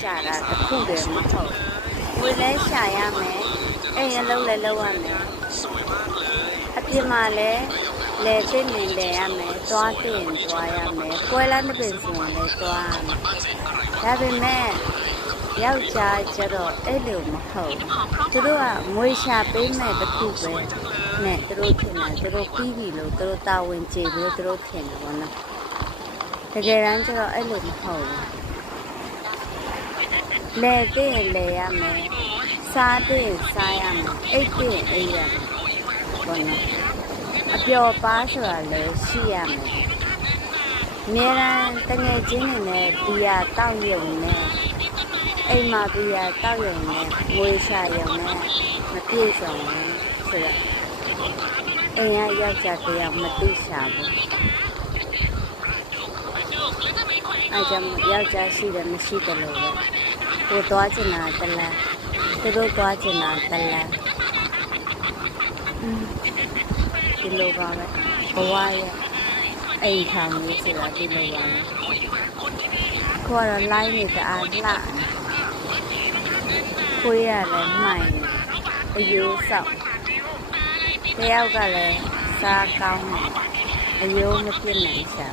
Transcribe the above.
ရှာတာတခုတည်းမဟုတ်ငွေလဲရှာရမယ်အိမ်အလုပ်လည်းလုပ်ရမယ်အပြင်မှာလည်းလဲသိနေလဲရမယ်သွားတင်သွားရမယ်ပွဲလမ်းတစ်ပင်ဆိုရင်လည်းသွားရမယ်ဒါပေမဲ့ယောက်ျားကျတော့အဲ့လိုမဟုတ်သူတို့ကငွေရှာပေးမဲ့တခုပဲနဲ့သူတို့ထင်တာသူတို့ပြီးပြီလို့သူတို့တာဝန်ကျေပြီးသူတို့ထင်တယ်ဗောနော်တကယ်တမ်းကျတော့အဲ့လိုမဟုတ်ဘူးလဲသိရင်လဲရမယ်စားသိရင်စားရမယ်အိတ်သိရင်အိတ်ရမယ်ဗောနော်အပျော်ပါဆိုတာလည်းရှိရမယ်အများအားတငယ်ချင်းတွေနဲ့ဘီယာတောက်ရုံနဲ့အိမ်မှာဘီယာတောက်ရုံနဲ့ငွေရှာရုံနဲ့မပြည့်စုံဘူးဆိုတာအိမ်ကယောက်ျားတစ်ယောက်မသိရှာဘူးအဲကြောင့်ယောက်ျားရှိတယ်မရှိတယ်လို့ပဲကိုသွားချင်တာတလန်းသူတို့သွားချင်တာတလန်းဒီလိုပါပဲဘဝရဲ့အိမ်ထောင်ကြီးဆိုတာဒီလိုပါပဲကိုကတော့လိုင်းနေတအားလှကိုရလည်းမှိုင်အယိုးဆောက်တယောက်ကလည်းစားကောင်းတယ်အယိုးမပြည့်နိုင်ရှာ